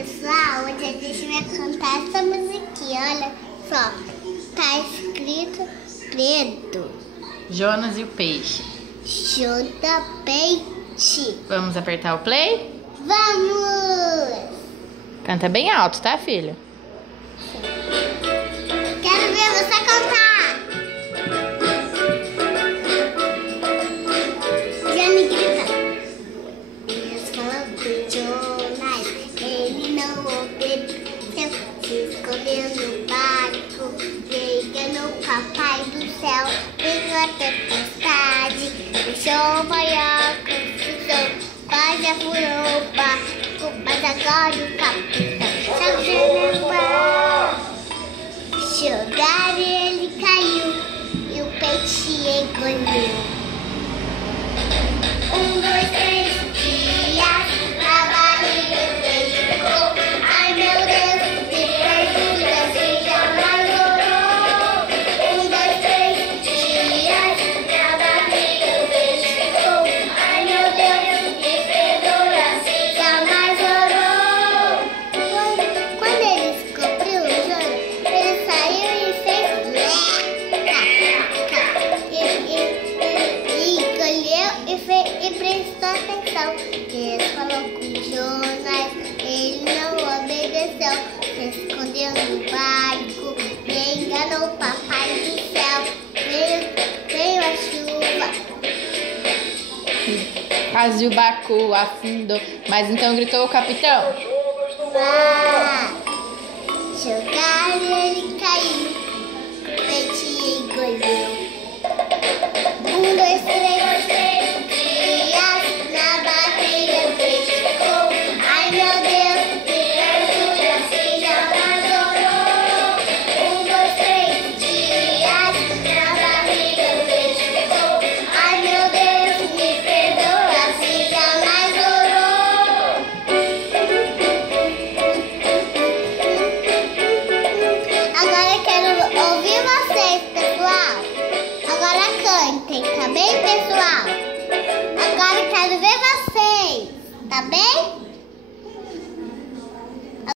Pessoal, hoje a gente vai cantar essa musiquinha, olha só. Tá escrito preto. Jonas e o peixe. Junta peixe. Vamos apertar o play? Vamos! Canta bem alto, tá, filho? Quero ver você cantar. Jane grita. Escola do Jonas, ele não obedeceu. Se escondeu no barco, pegando o papai do céu. Veio a tempestade, deixou maior confusão. Quase afurou o barco, mas agora o capitão tá jogando mar. Jogaram e ele caiu, e o peixe engoliu. 1, 2, 3 dias, na barriga o peixe ficou. Ai meu Deus, me perdoa, se jamais orou. 1, 2, 3 dias, na barriga o peixe ficou. Ai meu Deus, me perdoa, se jamais orou. Quando ele descobriu o jogo, ele saiu e fez e encolheu e prestou atenção. Deus falou com Jonas, ele não obedeceu. Se escondeu no barco, enganou o papai do céu. Veio a chuva. Quase o barco afundou, mas então gritou o capitão. Jogaram e ele caiu, o peixe engoliu. 1, 2, 3 dias, na barriga o peixe ficou. Ai meu Deus, me perdoa, se jamais orou. 1, 2, 3 dias, na barriga o peixe ficou. Ai meu Deus, me perdoa, se jamais orou. Agora eu quero ouvir vocês, pessoal. Agora cantem, tá bem, pessoal? Agora eu quero ver vocês, tá bem?